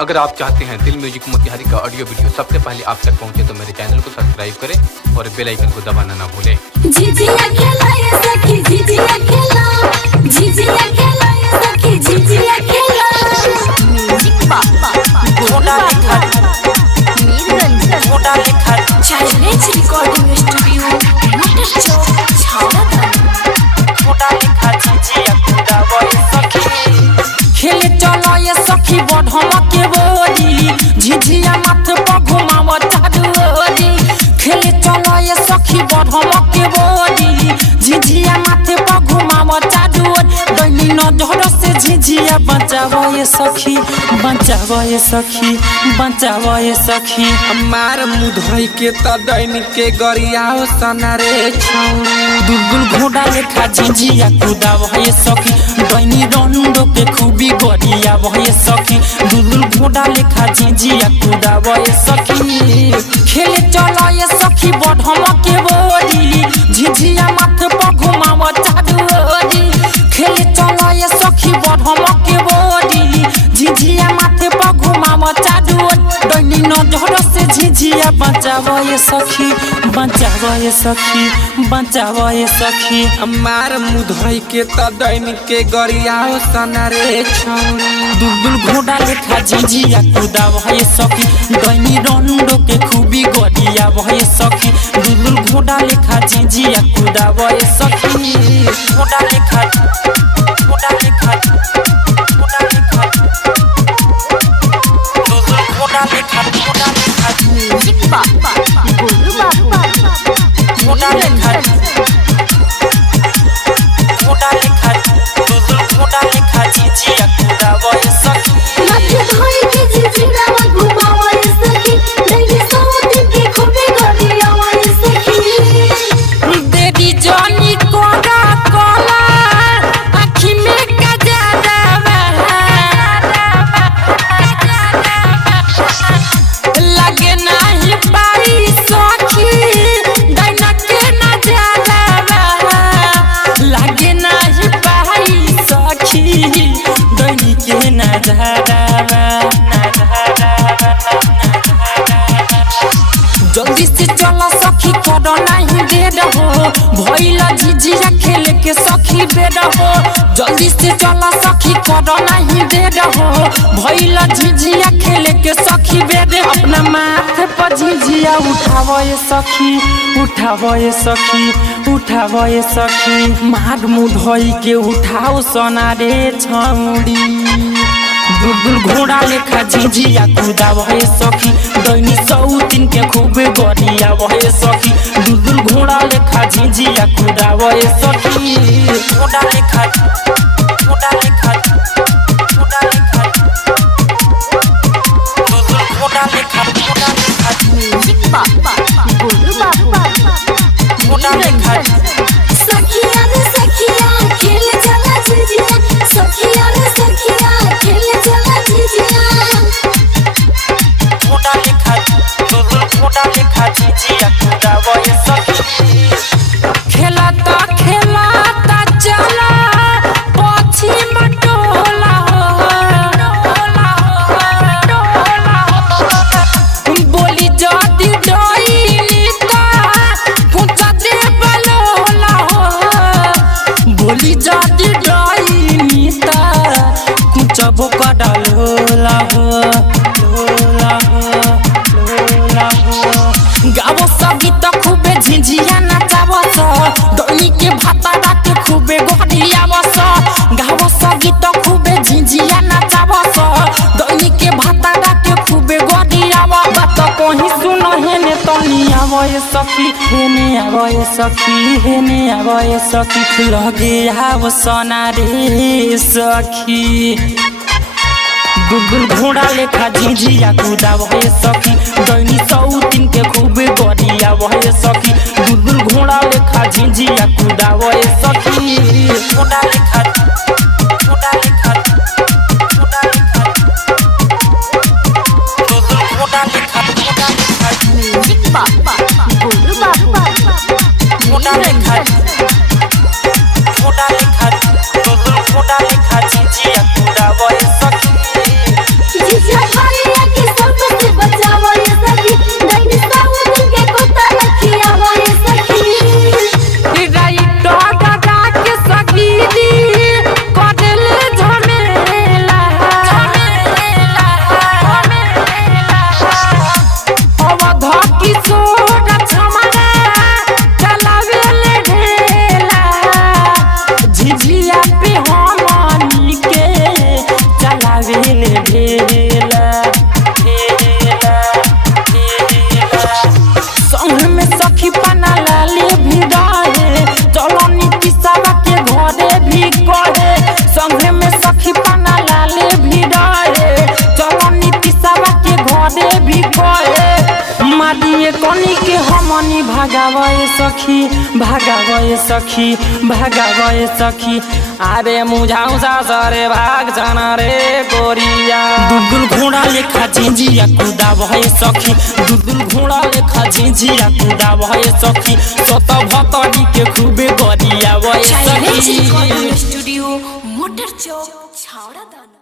अगर आप चाहते हैं दिल म्यूजिक मोतिहारी का ऑडियो वीडियो सबसे पहले आप तक पहुंचे तो मेरे चैनल को सब्सक्राइब करें और बेल आइकन को दबाना ना भूलें। झिझिया खेला ये सखी झिझिया खेला, झिझिया खेला ये सखी झिझिया खेला। म्यूजिक बाबा गोला लिखा मीरगंज गोला लिखा चैलेंज रिकॉर्डिंग स्टूडियो मोटर चौक छावड़ा गोला लिखा झिझिया गोला वो सखी खेले चलो ये सखी बढ़म के बोली झिझिया माथे पर घुमाव चादरी। खेले चलो ये सखी बढ़म के बोली झिझिया माथे पर घुमाव चादरी। दैनी नजर से झिझिया बचावो ये सखी, बचावो ये सखी, बचावो ये सखी। हमार मुधई के त दैनी के गरियाओ सनारे छौरी दुलबुल घोड़ा लेखा झिझिया कुदावो ये सखी। दैनी रंडो के खूबी गरियावो ये सखी। दुलबुल घोड़ा लेखा झिझिया कुदावो ये सखी। खेले चलो ये सखी बढ़म के बोली झिझिया माथे पर घुमाव चादरी। खेले चलो ये सखी बढ़म के बोली झिझिया माथे पर घुमाव चादरी। दैनी नजर से झिझिया बचावो ये सखी, बचावो ये सखी, बचावो ये सखी। हमार मुधई के त दैनी के गरियाओ सनारे छौरी दुलबुल घोड़ा लेखा झिझिया कुदावो ये सखी। दैनी रंडो के खूबी गरियावो ये सखी। दुलबुल घोड़ा लेखा झिझिया कुदावो ये सखी। घोड़ा लेखा घोड़ा लेखा घोड़ा लेखा दुलबुल घोड़ा लेखा घोड़ा लेखा म्यूजिक बाबा गोलू बाबा घोड़ा लेखा घोड़ा लेखा दुलबुल घोड़ा लेखा झिझिया कुदावो ये सखी। माथे धोई के झिझिया घुमावो ये सखी। दैनी सोती के खूबी गरियावो ये सखी। देवी जानी कोगा कोला आँखी में कजरावा लगे नहीं पाई सखी। दैना के नजरावा लगे नहीं पाई सखी। दैनी के नजरावा जल्दी से चला सखी करो नहीं देर हो। भइला झिझिया खेले के सखी बेर हो। जल्दी से चला सखी करो नहीं देर हो। भइला झिझिया खेले के सखी बेर। अपना माथे पर झिझिया उठावो ये सखी, उठावो ये सखी, उठावो ये सखी। मार मुधई के उठाओ सोना रे छौड़ी। दुलबुल घोड़ा लेखा झिझिया कुदावो ये सखी। दैनी सौतीन के खूब गरियावो ये सखी। दुलबुल घोड़ा लेखा झिझिया कुदावो ये सखी। घोड़ा लेखा घोड़ा लेखा घोड़ा लेखा दुलबुल घोड़ा लेखा घोड़ा लेखा म्यूजिक बाबा गोलू बाबा घोड़ा लेखा सखिया रे सखिया खेले चला झिझिया। सखिया रे सखिया खेले चला झिझिया। घोड़ा लेखा दुलबुल घोड़ा लेखा झिझिया कुदावो ये सखी। खेलाता खेलाता चला पछी मटोला बोली जाती डोई ता पूछा दे बलोला बोली जाती डोई ता कुछ बोका डालोला लोला लोला गावो सभी तो खूबे झिझिया नचावो स। दैनी के भाता डाके खूबे गरियावो स। गावो सभी तो खूबे झिझिया नचावो स। दैनी के भाता डाके खूबे गरियावो। बात कहीं सुनो हेने तनी आवो ये सखी, हेने आवो ये सखी, हेने आवो ये सखी। लगे आवो सोना रे सखी। दुलबुल घोड़ा लेखा झिझिया कुदावो ये सखी। दैनी सौतीन के खूब गरियावो ये सखी। दुलबुल घोड़ा लेखा झिझिया कुदावो ये सखी। घोड़ा लेखा घोड़ा लेखा घोड़ा लेखा दुलबुल घोड़ा लेखा घोड़ा लेखा म्यूजिक बाबा गोलू बाबा घोड़ा लेखा घोड़ा लेखा दुलबुल घोड़ा लेखा झिझिया कुदावो ये सखी। झिझिया तनी के हमनी भागावे सखी भागावे सखी भागावे सखी अरे मुझाऊ सासरे भाग जाना रे गोरिया दुलदुल घोड़ा लेखा झिंझिया कुदावे सखी दुलदुल घोड़ा लेखा झिंझिया कुदावे सखी सत भतरी के खूबे गरिया वे सखी स्टूडियो मोटर चौक छावड़ा दाना।